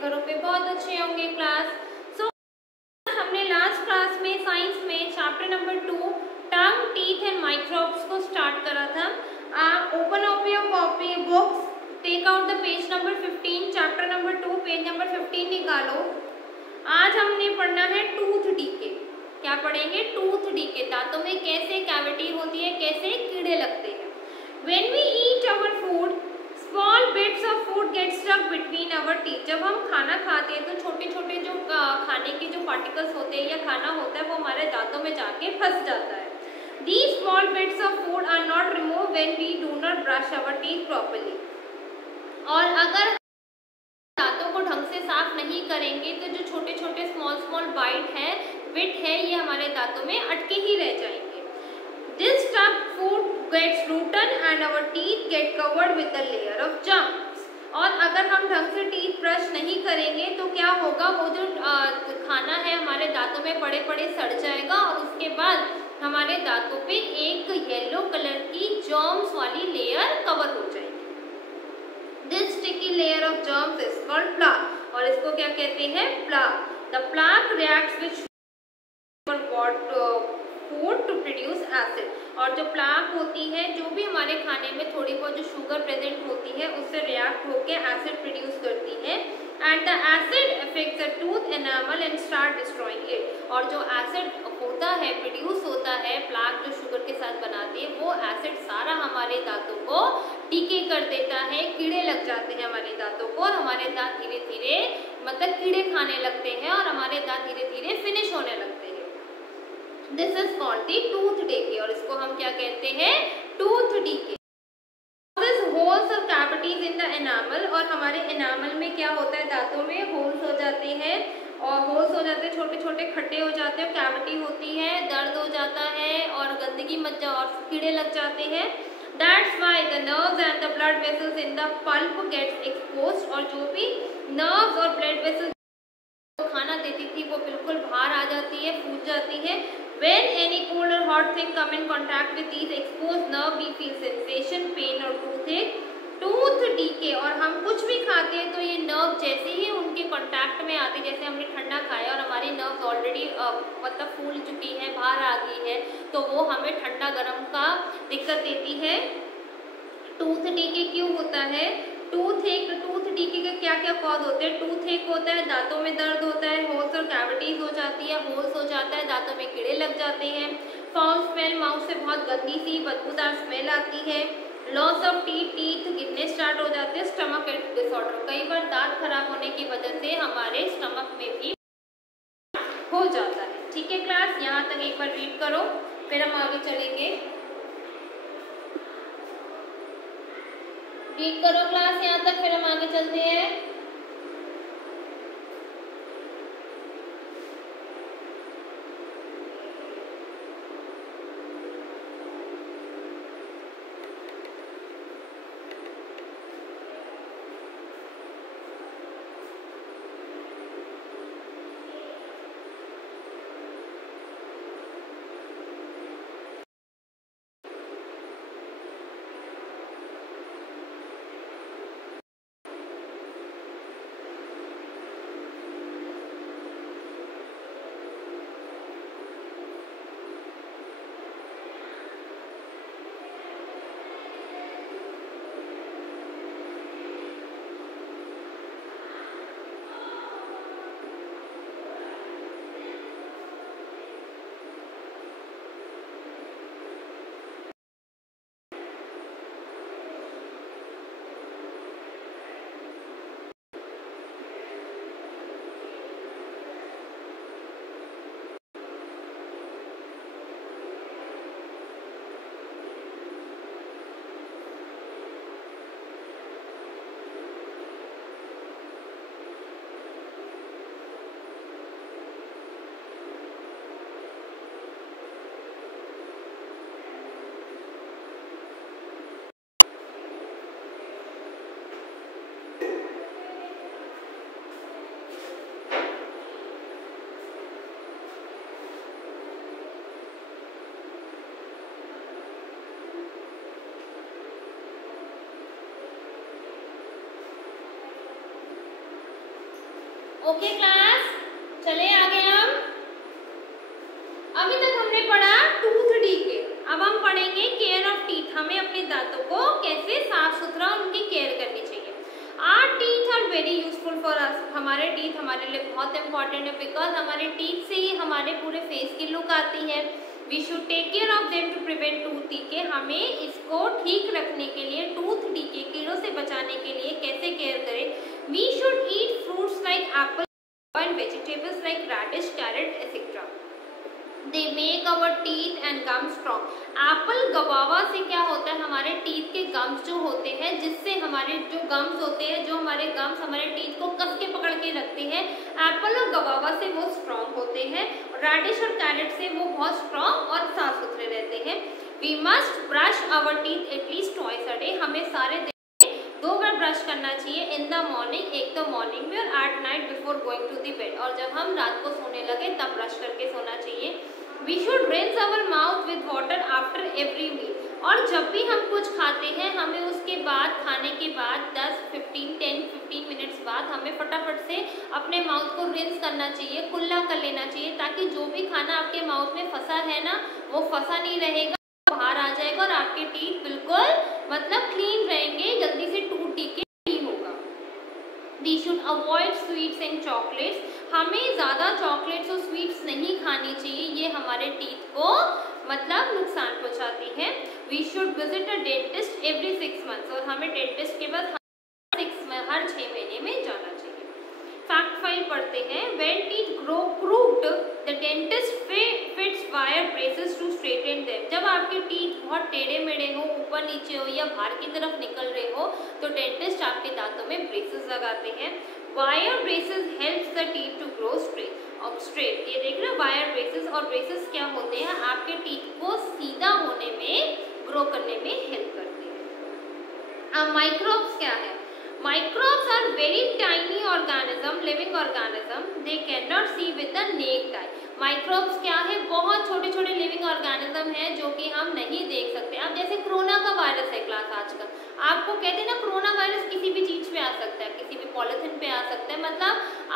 घरों पे बहुत अच्छे होंगे क्लास। सो हमने लास्ट क्लास में साइंस में chapter number 2 tongue, teeth and microbes को स्टार्ट करा था। Open up your copy books, take out the page number 15, chapter number 2 page number 15 निकालो। आज हमने पढ़ना है टूथ डीके। क्या पढ़ेंगे? टूथ डीके, दांतों में कैसे कैविटी होती है, कैसे कीड़े लगते हैं। When we eat our food, small bits of food get stuck between our teeth. जब हम खाना खाते हैं तो छोटे छोटे जो खाने के जो पार्टिकल्स होते हैं या खाना होता है वो हमारे दांतों में जाके फंस जाता है। These small bits of food are not removed when we do not brush our teeth properly. और अगर दांतों को ढंग से साफ नहीं करेंगे तो जो छोटे छोटे स्मॉल बाइट है, बिट है, ये हमारे दांतों में अटके ही रह जाएंगे। This stuck food gets rotten and our teeth get covered with a layer of germs. और अगर हम ढंग से टीथ ब्रश नहीं करेंगे तो क्या होगा, वो जो खाना है हमारे दांतों में पड़े पड़े सड़ जाएगा और उसके बाद हमारे दांतों पे एक येलो कलर की जर्म्स वाली लेयर कवर हो जाएगी। This sticky layer of germs is called plaque. और इसको क्या कहते हैं? plaque. The plaque reacts with food to produce acid. और जो प्लाक होती है, जो भी हमारे खाने में थोड़ी बहुत जो शुगर प्रेजेंट होती है उससे रिएक्ट होकर एसिड प्रोड्यूस करती है। And the acid affects the tooth enamel and start destroying it. और जो एसिड होता है, प्रोड्यूस होता है, प्लाक जो शुगर के साथ बनाती है, वो एसिड सारा हमारे दांतों को डीके कर देता है, कीड़े लग जाते हैं हमारे दांतों को और हमारे दांत धीरे धीरे मतलब कीड़े खाने लगते हैं और हमारे दांत धीरे धीरे फिनिश होने लगते हैं। This is called the tooth decay और इसको हम क्या कहते हैं? Tooth decay. होल्स और कैविटीज इन द एनामल। और हमारे एनामल में क्या होता है, दांतों में होल्स हो जाते हैं और होल्स हो जाते हैं, छोटे छोटे खड्डे हो जाते हैं, कैविटी होती है, दर्द हो जाता है और गंदगी मच जा और कीड़े लग जाते हैं। That's why the nerves and the blood vessels in the pulp gets exposed। और जो भी नर्व्स और ब्लड वेसल्स खाना देती थी वो बिल्कुल बाहर आ जाती है, फूट जाती है। When any cold or hot thing come in contact with these exposed nerve, we feel sensation, pain और toothache। Tooth decay. और हम कुछ भी खाते हैं तो ये नर्व जैसे ही उनके कांटेक्ट में आते, जैसे हमने ठंडा खाया और हमारी नर्व्स ऑलरेडी मतलब फूल चुकी है, बाहर आ गई है, तो वो हमें ठंडा गर्म का दिक्कत देती है। टूथ डीके क्यों होता है? टूथ डीके के क्या क्या कॉज होते हैं? टूथ एक होता है, दांतों में दर्द होता है, होल्स और कैविटीज हो जाती है, होल्स हो जाता है, दांतों में कीड़े लग जाते हैं, फाउल स्मेल, माउथ से बहुत गंदी सी बदबूदार स्मेल आती है, लॉस ऑफ टीथ गिरने स्टार्ट हो जाते हैं, स्टमक डिसऑर्डर। कई बार दांत खराब होने की वजह से हमारे स्टमक में भी हो जाता है। ठीक है क्लास, यहाँ तक एक बार रीड करो, फिर हम आगे चलेंगे। रीड करो क्लास यहाँ तक, फिर हम आगे चलते हैं। ओके क्लास, चले आगे हम। अभी तक हमने पढ़ा टूथ डीके, अब हम पढ़ेंगे केयर ऑफ टीथ। हमें अपने दांतों को कैसे साफ सुथरा उनकी केयर करनी चाहिए। Our teeth are very useful for us. हमारे टीथ हमारे लिए बहुत इंपॉर्टेंट है, बिकॉज हमारे टीथ से ही हमारे पूरे फेस की लुक आती है। We should take care of them to prevent tooth decay. हमें इसको ठीक रखने के लिए, टूथ डीके कीड़ों से बचाने के लिए कैसे केयर करें। We should eat fruits like apple and vegetables like radish, carrot, etc. They make our teeth and gums strong. Apple गवावा से क्या होता है, हमारे टीथ के गम्स जो होते हैं, जिससे हमारे जो गम्स होते हैं, जो हमारे गम्स हमारे टीथ को कस के पकड़ के रखते हैं, एप्पल और गवावा से वो स्ट्रॉन्ग होते हैं। रेडिश और कैरेट से वो बहुत स्ट्रॉन्ग और साफ सुथरे रहते हैं। We must brush our teeth at least twice a day. हमें सारे 2 बार ब्रश करना चाहिए। इन द मॉर्निंग, एक तो मॉर्निंग में और at night before going to the bed. और जब हम रात को सोने लगे तब ब्रश करके सोना चाहिए। We should rinse our mouth with water after every meal. और जब भी हम कुछ खाते हैं, हमें उसके बाद, खाने के बाद 10-15 मिनट्स बाद हमें फटाफट से अपने माउथ को रिंस करना चाहिए, कुल्ला कर लेना चाहिए, ताकि जो भी खाना आपके माउथ में फंसा है ना, वो फंसा नहीं रहेगा, बाहर आ जाएगा और आपके टीथ बिल्कुल मतलब क्लीन रहेंगे, जल्दी से टूथ डीके नहीं होगा। We should avoid sweets and chocolates. हमें ज़्यादा चॉकलेट्स और स्वीट्स नहीं खानी चाहिए, ये हमारे टीथ को मतलब नुकसान पहुंचाती है। We should visit a dentist every 6 months. और हमें डेंटिस्ट के बाद हर 6 महीने में जाना चाहिए। फैक्ट फाइल पढ़ते हैं। When teeth grow crooked, the dentist fits wire braces to straighten them. जब आपके टीथ बहुत टेढ़े मेढ़े हो, ऊपर नीचे हो या बाहर की तरफ निकल रहे हो, तो डेंटिस्ट आपके दांतों में ब्रेसेस लगाते हैं। Wire braces helps the teeth to grow straight. ये देख रहे हो वायर ब्रेसेस। और ब्रेसेस क्या होते हैं, आपके टीथ को सीधा होने में, ग्रो करने में हेल्प करते हैं। अब माइक्रोब्स क्या है। Microbes are very tiny organism, living organism. They cannot see with the naked eye. Microbes क्या है, बहुत छोटे छोटे लिविंग ऑर्गेनिज्म है जो कि हम नहीं देख सकते। अब जैसे कोरोना का वायरस है क्लास आजकल, आपको कहते हैं ना कोरोना वायरस किसी भी चीज़ पे आ सकता है, किसी भी पॉलिथीन पे आ सकता है। मतलब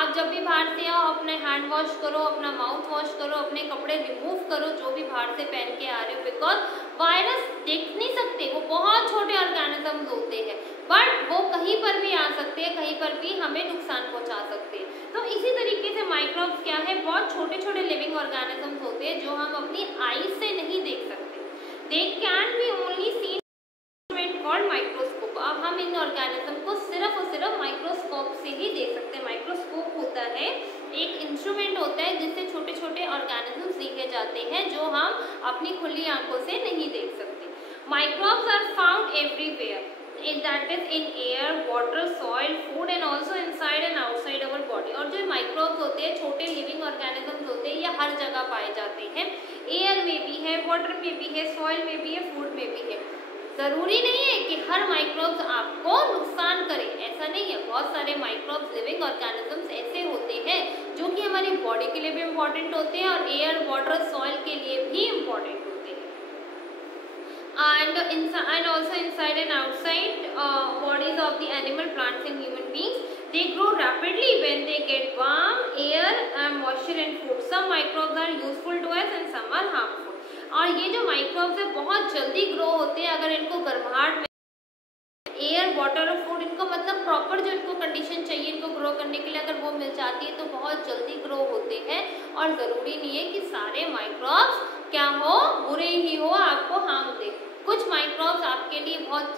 आप जब भी बाहर से आओ, अपने हैंड वॉश करो, अपना माउथ वॉश करो, अपने कपड़े रिमूव करो जो भी बाहर से पहन के आ रहे हो, बिकॉज वायरस देख नहीं सकते, वो बहुत छोटे ऑर्गेनिजम्स होते हैं, बट वो कहीं पर भी आ सकते हैं, कहीं पर भी हमें नुकसान पहुंचा सकते हैं। तो इसी तरीके से माइक्रोब्स क्या है, बहुत छोटे छोटे लिविंग ऑर्गेनिजम्स होते हैं जो हम अपनी आईज से नहीं देख सकते। दे can B only seen called microscope. अब हम इन ऑर्गेनिज्म को सिर्फ और सिर्फ माइक्रोस्कोप से ही देख सकते हैं। माइक्रोस्कोप होता है एक इंस्ट्रूमेंट होता है जिससे छोटे छोटे ऑर्गेनिजम्स देखे जाते हैं जो हम अपनी खुली आंखों से नहीं देख सकते। Microbes are found everywhere, that is in air, water, soil, food and also inside and outside our body। और जो माइक्रोब्स होते हैं, छोटे लिविंग ऑर्गेनिजम्स होते हैं, ये हर जगह पाए जाते हैं। एयर में भी है, वाटर में भी है, सॉइल में भी है, फूड में भी है। ज़रूरी नहीं है कि हर माइक्रोब्स आपको नुकसान करे, ऐसा नहीं है। बहुत सारे माइक्रोब्स लिविंग ऑर्गेनिजम्स ऐसे होते हैं जो कि हमारी बॉडी के लिए भी इम्पॉर्टेंट होते हैं और एयर, वाटर, सॉइल के लिए भी इम्पॉर्टेंट होते हैं। And also inside and outside bodies of the animal, plants and human beings, they grow rapidly when they get warm, air, moisture and food. Some microbes are useful to us and some are harmful. और ये जो microbes है बहुत जल्दी grow होते हैं अगर इनको गर्माहट में, एयर, वाटर और फूड, इनको मतलब प्रॉपर जो इनको कंडीशन चाहिए इनको ग्रो करने के लिए अगर वो मिल जाती है तो बहुत जल्दी ग्रो होते हैं। और ज़रूरी नहीं है कि सारे माइक्रोब्स क्या हो, बुरे ही हो, आपको हार्म दे। कुछ माइक्रोब्स आपके लिए बहुत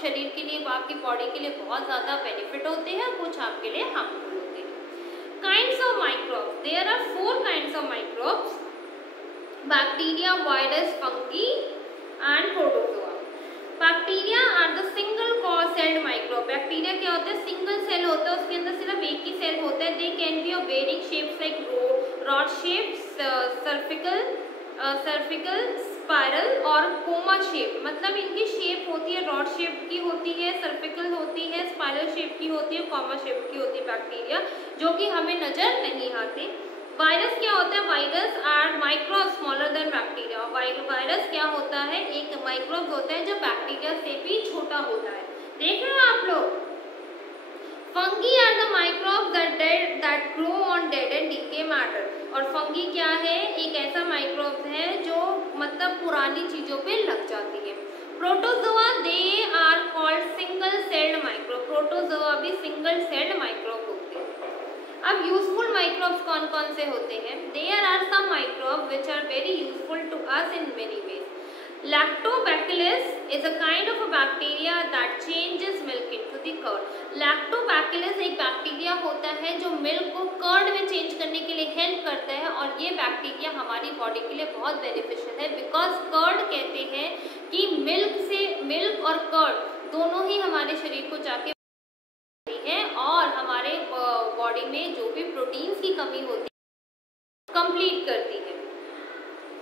शरीर के लिए, आपकी बॉडी के लिए बहुत ज़्यादा बेनिफिट होते हैं, कुछ आपके लिए हार्मफुल होते हैं। Kinds of microbes, there are 4 kinds of microbes: bacteria, virus, fungi and protozoa. Bacteria are the single celled microbe. Bacteria क्या होता है, सिंगल सेल होता है, उसके अंदर सिर्फ एक ही सेल होता है। They can be of varying shapes like rod shape, spherical, spiral और कोमा शेप। मतलब इनकी शेप होती है, रॉड शेप की होती है, सर्फिकल होती है, स्पाइरल शेप की होती है, कोमा शेप की होती है बैक्टीरिया, जो कि हमें नजर नहीं आते। वायरस क्या होता है, virus are microbe smaller than bacteria. Virus क्या होता है, एक माइक्रोब होता है जो बैक्टीरिया से भी छोटा होता है। देख रहे हो आप लोग। Fungi are the microbes that grow on dead and decay matter. और फंगी क्या है, एक ऐसा माइक्रोब्स है जो मतलब पुरानी चीजों पे लग जाती है। Protozoa they are called single celled microbe. Protozoa भी सिंगल सेल्ड माइक्रोब होते हैं। अब यूजफुल माइक्रोब्स कौन कौन से होते हैं? There are some microbe which are very useful to us in many ways. Lactobacillus is a kind of a bacteria that changes milk into the curd. Lactobacillus एक bacteria होता है जो मिल्क को कर्ड में चेंज करने के लिए help करता है, और ये बैक्टीरिया हमारी बॉडी के लिए बहुत बेनिफिशियल है, बिकॉज कर्ड कहते हैं कि मिल्क और कर्ड दोनों ही हमारे शरीर को जाके है और हमारे बॉडी में जो भी प्रोटीन्स की कमी होती है कंप्लीट करती है।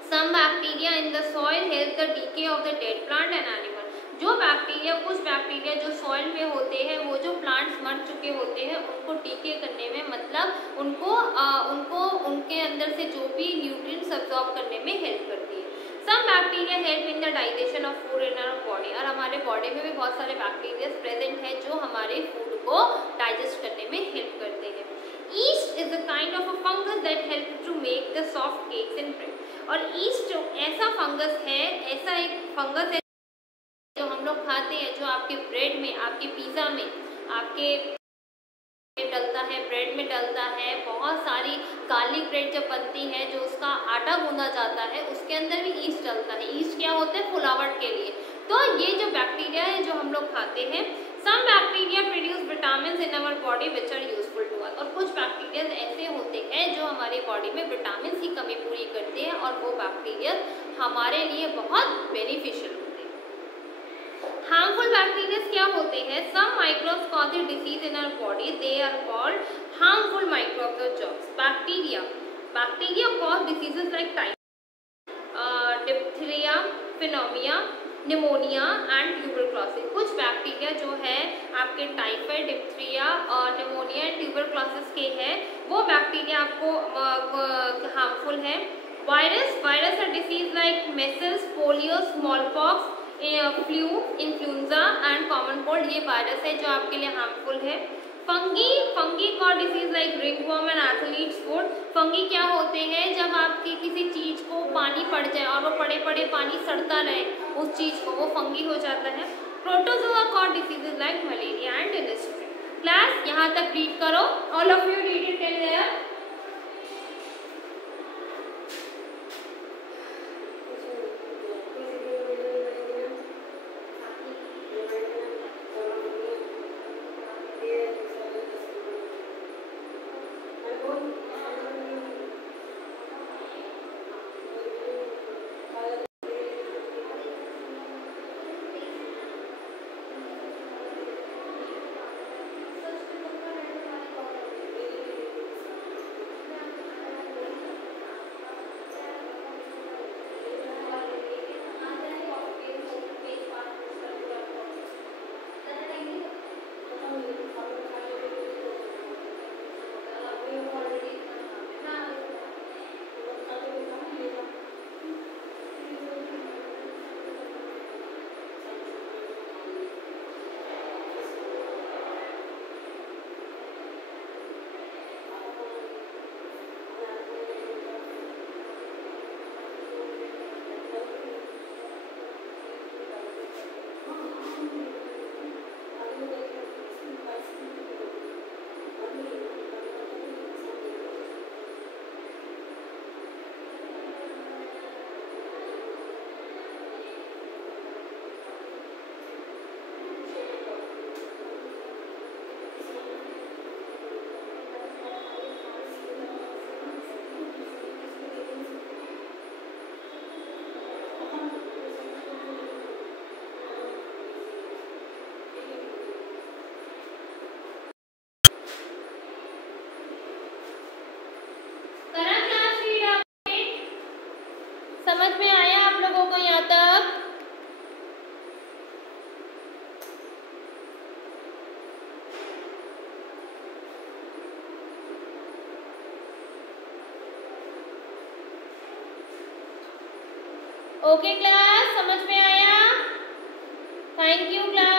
Some bacteria in the soil help the decay of the dead plant and animal. जो बैक्टीरिया, कुछ बैक्टीरिया जो सॉइल में होते हैं, वो जो प्लांट्स मर चुके होते हैं उनको डीके करने में, मतलब उनको उनके अंदर से जो भी न्यूट्रिएंट्स अब्सॉर्ब करने में हेल्प करती है। Some bacteria help in the digestion of food in our body. और हमारे बॉडी में भी बहुत सारे बैक्टीरिया प्रेजेंट है जो हमारे फूड को डाइजेस्ट करने में हेल्प करते हैं। Yeast is a kind of a fungus that helps to make the soft cakes and bread. और ईस्ट ऐसा फंगस है, ऐसा एक फंगस है जो हम लोग खाते हैं, जो आपके ब्रेड में, आपके पिज़्ज़ा में, आपके डलता है, ब्रेड में डलता है। बहुत सारी गार्लिक ब्रेड जब बनती है, जो उसका आटा गूंदा जाता है, उसके अंदर भी ईस्ट डलता है। ईस्ट क्या होता है? फुलावट के लिए। तो ये जो बैक्टीरिया है जो हम लोग खाते हैं, some bacteria produce vitamin in our body which are useful to us. और कुछ बैक्टीरिया ऐसे होते हैं जो हमारी बॉडी में विटामिन की कमी पूरी करते हैं, और वो बैक्टीरिया हमारे लिए बहुत बेनिफिशियल होते हैं। हार्मफुल बैक्टीरिया क्या होते हैं? Some microbes cause the disease in our body, they are called harmful microbes और germs. Bacteria cause diseases like diphtheria, pneumonia, pneumonia and tuberculosis. कुछ बैक्टीरिया जो है आपके टाइफाइड, डिप्थीरिया और निमोनिया एंड ट्यूबरक्लोसिस के हैं, वो बैक्टीरिया आपको हार्मफुल है। Virus are disease like measles, polio, smallpox, flu, influenza and common cold, ये वायरस है जो आपके लिए हार्मफुल है। Fungi cause disease like ringworm and athletes food. Fungi क्या होते हैं? जब आपकी किसी चीज को पानी पड़ जाए और वो पड़े पड़े पानी सड़ता रहे उस चीज को, वो फंगी हो जाता है। Protozoa cause diseases like malaria and dysentery. Class यहाँ तक रीड करो, all of you read it till here. समझ में आया आप लोगों को यहाँ तक? ओके क्लास, समझ में आया? Thank you class.